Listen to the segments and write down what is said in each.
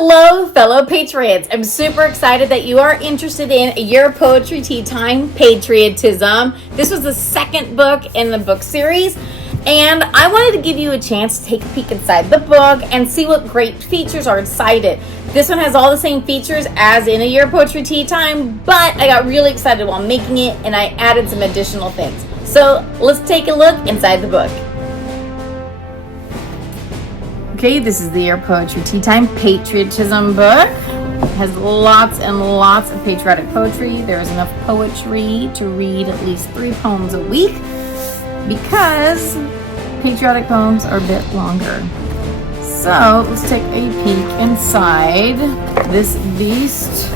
Hello, fellow Patriots. I'm super excited that you are interested in your poetry tea time, Patriotism. This was the second book in the book series, and I wanted to give you a chance to take a peek inside the book and see what great features are inside it. This one has all the same features as in a Year Poetry Tea Time, but I got really excited while making it and I added some additional things. So let's take a look inside the book. Okay, this is the Year Poetry Tea Time Patriotism book. It has lots and lots of patriotic poetry. There is enough poetry to read at least 3 poems a week because patriotic poems are a bit longer. So let's take a peek inside this beast.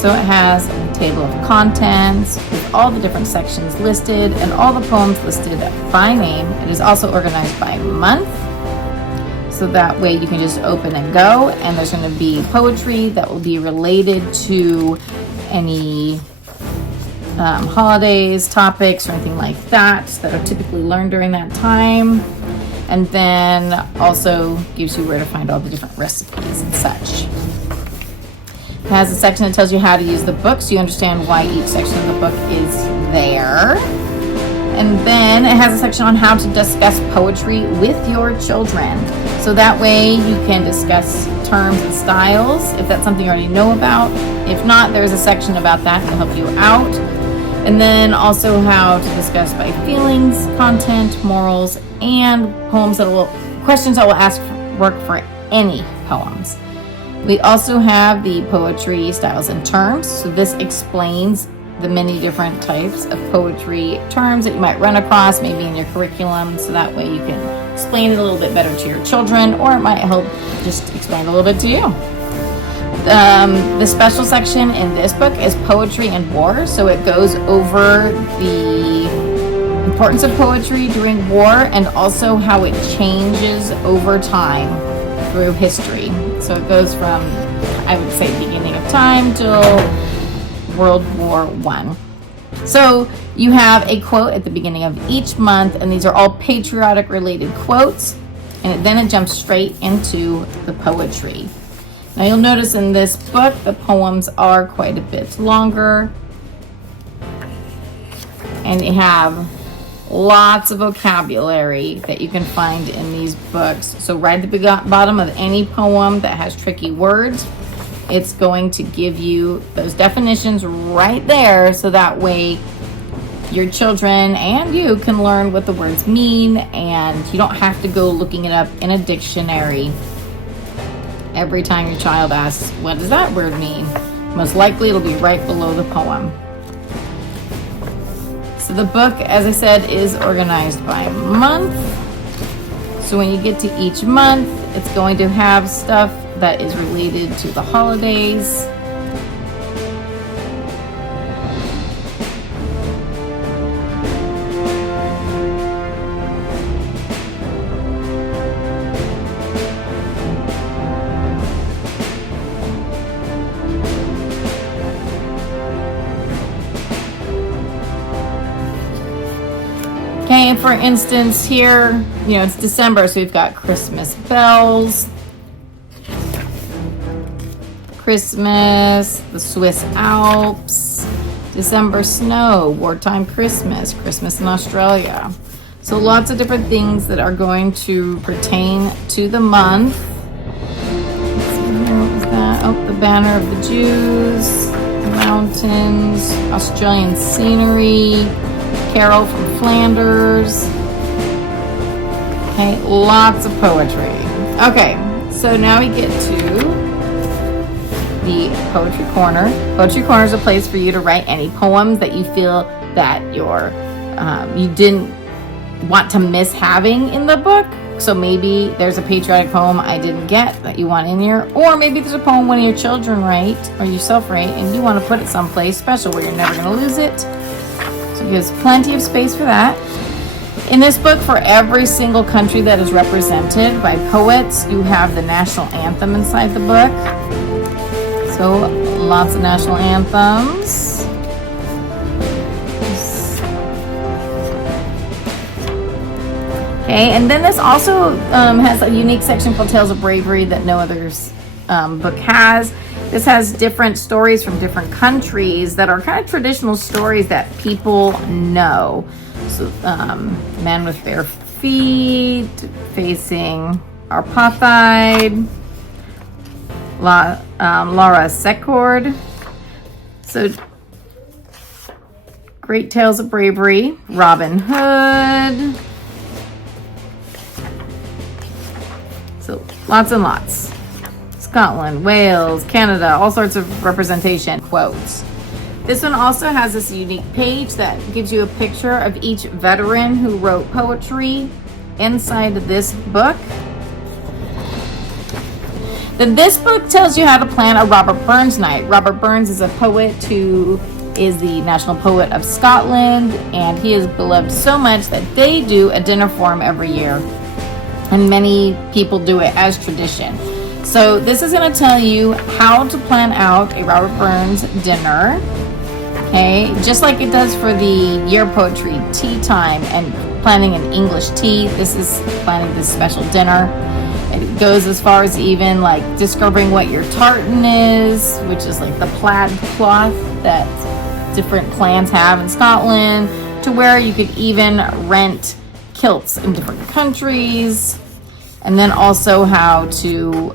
So it has a table of contents with all the different sections listed and all the poems listed by name. It is also organized by month. So that way you can just open and go, and there's going to be poetry that will be related to any holidays, topics, or anything like that that are typically learned during that time. And then also gives you where to find all the different recipes and such. It has a section that tells you how to use the book, so you understand why each section of the book is there. And then it has a section on how to discuss poetry with your children. So that way you can discuss terms and styles if that's something you already know about. If not, there's a section about that to help you out. And then also how to discuss by feelings, content, morals, and questions that will ask work for any poems. We also have the poetry styles and terms. So this explains the many different types of poetry terms that you might run across maybe in your curriculum, so that way you can explain it a little bit better to your children, or it might help just explain a little bit to you. The special section in this book is poetry and war, so it goes over the importance of poetry during war and also how it changes over time through history. So it goes from, I would say, beginning of time till World War I. So you have a quote at the beginning of each month, and these are all patriotic related quotes, and then it jumps straight into the poetry. Now you'll notice in this book the poems are quite a bit longer, and they have lots of vocabulary that you can find in these books. So right at the bottom of any poem that has tricky words, it's going to give you those definitions right there, so that way your children and you can learn what the words mean, and you don't have to go looking it up in a dictionary every time your child asks, what does that word mean? Most likely it'll be right below the poem. So the book, as I said, is organized by month. So when you get to each month, it's going to have stuff that is related to the holidays. Okay, for instance, here, it's December, so we've got Christmas bells, Christmas, the Swiss Alps, December snow, wartime Christmas, Christmas in Australia. So lots of different things that are going to pertain to the month. Let's see, what was that? Oh, the banner of the Jews, the mountains, Australian scenery, Carol from Flanders. Okay, lots of poetry. Okay, so now we get to the Poetry Corner. Poetry Corner is a place for you to write any poems that you feel that you didn't want to miss having in the book. So maybe there's a patriotic poem I didn't get that you want in here, or maybe there's a poem one of your children write or yourself write and you want to put it someplace special where you're never going to lose it. So it gives plenty of space for that. In this book, for every single country that is represented by poets, you have the national anthem inside the book. So lots of national anthems. Okay, and then this also has a unique section called Tales of Bravery that no other book has. This has different stories from different countries that are kind of traditional stories that people know. So, Man with Bare Feet, Facing Apartheid, Laura Secord. So, Great Tales of Bravery, Robin Hood. So, lots and lots. Scotland, Wales, Canada, all sorts of representation. Quotes. This one also has this unique page that gives you a picture of each veteran who wrote poetry inside of this book. Then this book tells you how to plan a Robert Burns night. Robert Burns is a poet who is the national poet of Scotland, and he is beloved so much that they do a dinner for him every year. And many people do it as tradition. So this is going to tell you how to plan out a Robert Burns dinner, okay? Just like it does for the Year Poetry tea time and planning an English tea, this is planning this special dinner. It goes as far as even like discovering what your tartan is, which is like the plaid cloth that different clans have in Scotland, to where you could even rent kilts in different countries. And then also how to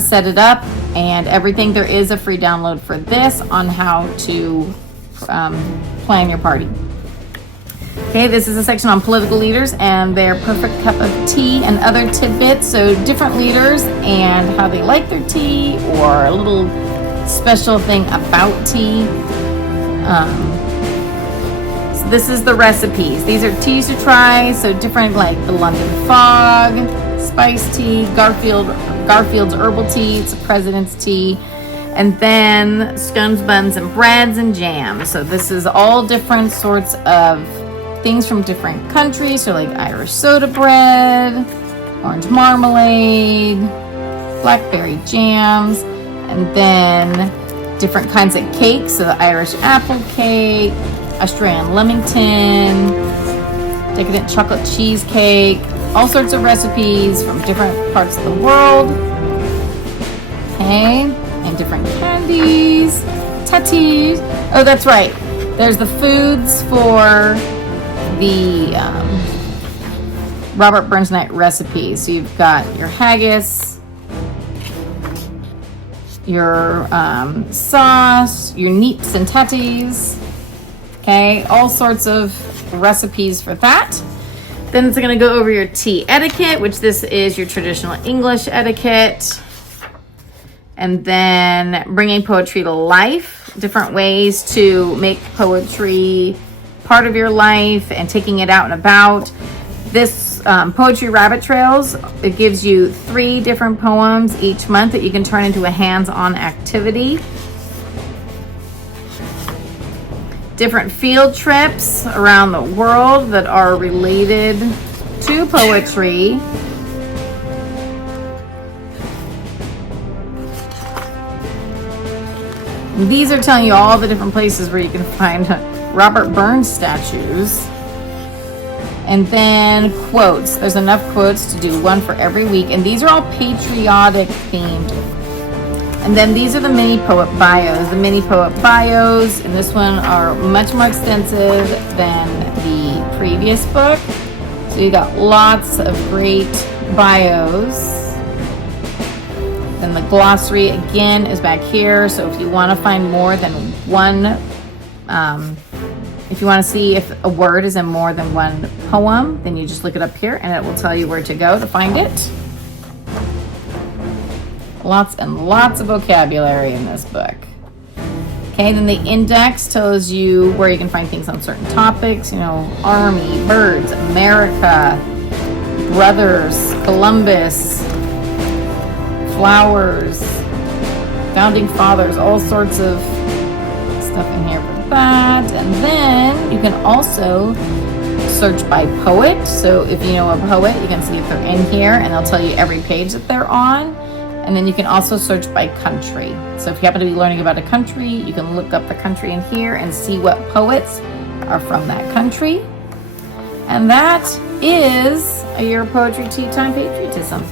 set it up and everything. There is a free download for this on how to plan your party. Okay, this is a section on political leaders and their perfect cup of tea and other tidbits. So different leaders and how they like their tea, or a little special thing about tea. This is the recipes. These are teas to try. So different, like the London Fog, spice tea, Garfield's herbal tea. It's a president's tea. And then scones, buns, and breads and jams. So this is all different sorts of things from different countries. So like Irish soda bread, orange marmalade, blackberry jams, and then different kinds of cakes. So the Irish apple cake, Australian Leamington, decadent chocolate cheesecake, all sorts of recipes from different parts of the world. Okay, and different candies, tatties. Oh, that's right. There's the foods for the Robert Burns Night recipes. So you've got your haggis, your sauce, your neeps and tatties. Okay, all sorts of recipes for that. Then it's going to go over your tea etiquette, which this is your traditional English etiquette. And then bringing poetry to life, different ways to make poetry part of your life and taking it out and about. This Poetry Rabbit Trails, it gives you 3 different poems each month that you can turn into a hands-on activity. Different field trips around the world that are related to poetry. And these are telling you all the different places where you can find Robert Burns statues. And then quotes. There's enough quotes to do one for every week. And these are all patriotic themed. And then these are the mini poet bios. The mini poet bios in this one are much more extensive than the previous book. So you got lots of great bios. Then the glossary again is back here. So if you want to find more than one, if you want to see if a word is in more than one poem, then you just look it up here and it will tell you where to go to find it. Lots and lots of vocabulary in this book. Okay, then the index tells you where you can find things on certain topics, you know, Army, birds, America, brothers, Columbus, flowers, founding fathers, all sorts of stuff in here for that. And then you can also search by poet. So if you know a poet, you can see if they're in here and they'll tell you every page that they're on. And then you can also search by country. So if you happen to be learning about a country, you can look up the country in here and see what poets are from that country. And that is your Poetry Tea Time Patriotism.